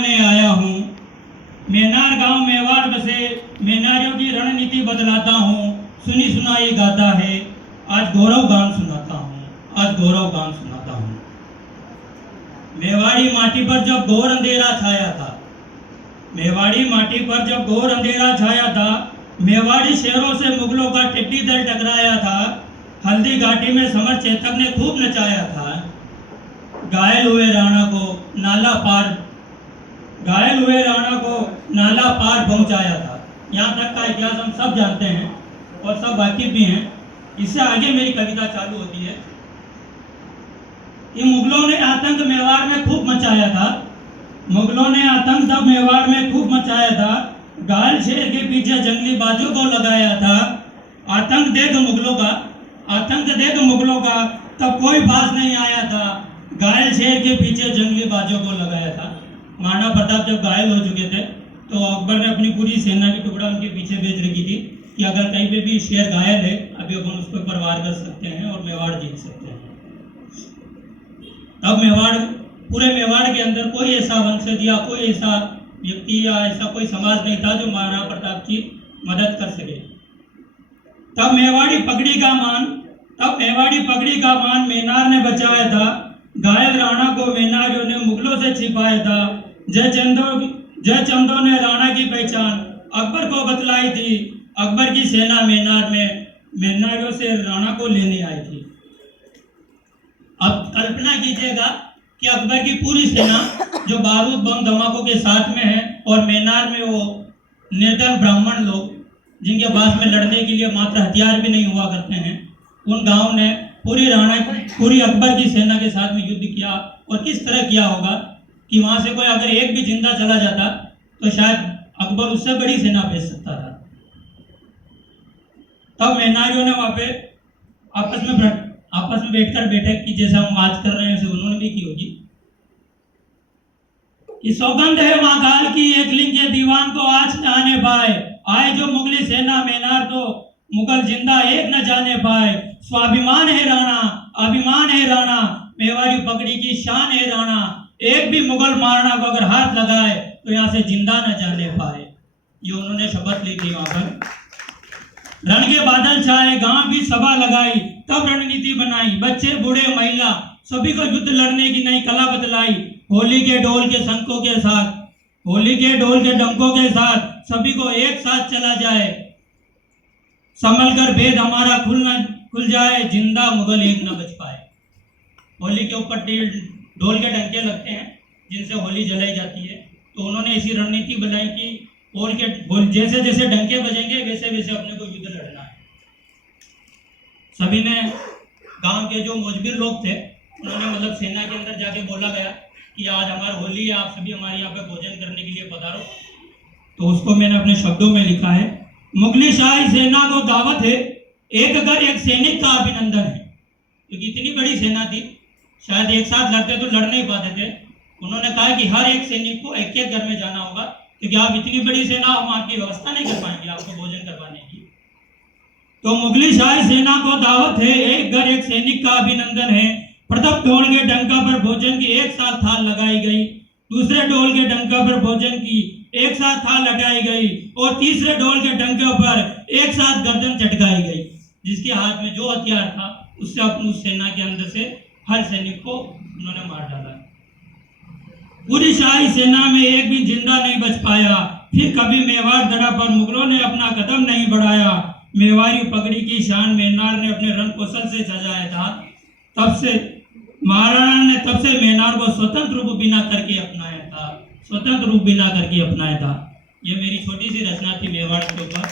सुनाने आया हूँ। मेनार गांव मेवाड़ बसे मेनारियों की रणनीति बदलाता हूँ। सुनी सुनाई गाता है, आज गौरव गान सुनाता हूँ, आज गौरव गान सुनाता हूँ। मेवाड़ी माटी पर जब घोर अंधेरा छाया था, मेवाड़ी माटी पर जब घोर अंधेरा छाया था, मेवाड़ी शहरों से मुगलों का टिड्डी दल टकराया था। हल्दी घाटी में समर चेतक ने खूब नचाया था। घायल हुए राणा को नाला पार पहुंचाया था। यहाँ तक का इतिहास हम सब जानते हैं और सब वाकिफ भी हैं। इससे आगे मेरी कविता चालू होती है कि मुगलों ने आतंक मेवाड़ में खूब मचाया था। मुगलों ने आतंक तब मेवाड़ में खूब मचाया था। घायल शेर के पीछे जंगली बाजों को लगाया था। आतंक देख मुगलों का तब कोई बाज नहीं आया था। घायल शेर के पीछे जंगली बाजों को लगाया था। महाराणा प्रताप जब घायल हो चुके थे तो अकबर ने अपनी पूरी सेना की टुकड़ा उनके पीछे भेज रखी थी कि अगर कहीं पे भी शेर घायल है, अभी अपन उस पर वार कर सकते हैं और मेवाड़ जीत सकते हैं। तब पूरे मेवाड़ के अंदर कोई ऐसा वंशज या कोई ऐसा व्यक्ति या ऐसा कोई समाज नहीं था जो महाराणा प्रताप की मदद कर सके। तब मेवाड़ी पगड़ी का मान मेनार ने बचाया था। घायल राणा को मेनारियों ने मुगलों से छिपाया था। जयचंदों ने राणा की पहचान अकबर को बतलाई थी। अकबर की सेना मेनार में मेनारियों से राणा को लेने आई थी। अब कल्पना कीजिएगा कि अकबर की पूरी सेना जो बारूद बम धमाकों के साथ में है और मेनार में वो निर्धन ब्राह्मण लोग जिनके पास में लड़ने के लिए मात्र हथियार भी नहीं हुआ करते हैं, उन गांव ने पूरी अकबर की सेना के साथ में युद्ध किया। और किस तरह किया होगा कि वहां से कोई अगर एक भी जिंदा चला जाता तो शायद अकबर उससे बड़ी सेना भेज सकता था। तब मेनारियों ने वहां पे आपस में बैठकर बैठक की, जैसा हम आज कर रहे हैं वैसे उन्होंने भी की होगी। कि सौगंध है महाकाल की एक लिंग के दीवान को आज न आने पाए। आए जो मुगली सेना मेनार तो मुगल जिंदा एक न जाने पाए। स्वाभिमान है राणा, अभिमान है राणा, मेवाड़ी पगड़ी की शान है राणा। एक भी मुगल महाराणा को अगर हाथ लगाए तो यहाँ से जिंदा न जाने पाए। ये उन्होंने शपथ ली थी वहां पर। रण के बादल छाए, गांव भी सभा लगाई, तब रणनीति बनाई। बच्चे बूढ़े महिला सभी को युद्ध लड़ने की नई कला बतलाई। होली के ढोल के शंखों के साथ, होली के ढोल के डंकों के साथ सभी को एक साथ चला जाए। संभल कर भेद हमारा खुल जाए, जिंदा मुगल एक न बच पाए। होली के ऊपर ढोल के डंके लगते हैं जिनसे होली जलाई जाती है। तो उन्होंने ऐसी रणनीति बनाई कि जैसे जैसे डंके बजेंगे वैसे वैसे अपने को युद्ध लड़ना है। सभी ने, गांव के जो मोजबिर लोग थे उन्होंने सेना के अंदर जाके बोला गया कि आज हमारी होली है, आप सभी हमारे यहाँ पे भोजन करने के लिए पधारो। तो उसको मैंने अपने शब्दों में लिखा है। मुगली शाही सेना को दावत है, एक घर एक सैनिक का अभिनंदन है। क्योंकि इतनी बड़ी सेना थी, शायद एक साथ लड़ते तो लड़ नहीं पाते थे। उन्होंने कहा कि हर एक सैनिक को एक एक घर में जाना होगा, क्योंकि आप इतनी बड़ी सेना, हम आपकी व्यवस्था नहीं कर पाएंगे आपको भोजन करवाने की। तो मुगली शाही सेना को दावत है, एक घर एक सैनिक का अभिनंदन है। प्रथम ढोल के डंका पर भोजन की एक साथ थाल लगाई गई। दूसरे ढोल के डंका पर भोजन की एक साथ थाल लगाई गई और तीसरे ढोल के डंके पर एक साथ गर्दन चटकाई गई। जिसके हाथ में जो हथियार था उससे अपनी सेना के अंदर से हर सैनिक को उन्होंने मार डाला। पूरी शाही सेना में एक भी जिंदा नहीं बच पाया। फिर कभी मेवाड़ दड़ा पर मुगलों ने अपना कदम नहीं बढ़ाया। मेवाड़ी पगड़ी की शान मेनार ने अपने रंग कौशल से सजाया था। तब से महाराणा ने मेनार को स्वतंत्र रूप बिना करके अपनाया था। ये मेरी छोटी सी रचना थी मेवाड़ के ऊपर।